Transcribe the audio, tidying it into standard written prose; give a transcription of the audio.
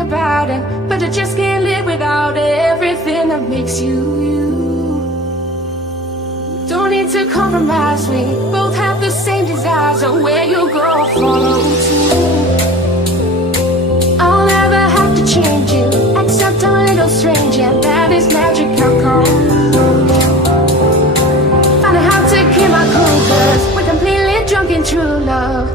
about it, but I just can't live without everything that makes you you. Don't need to compromise, we both have the same desires, so where you go, follow too. I'll never have to change you, except a little strange, and that is magic outcome. Find out how to keep my cool, 'cause we're completely drunk in true love.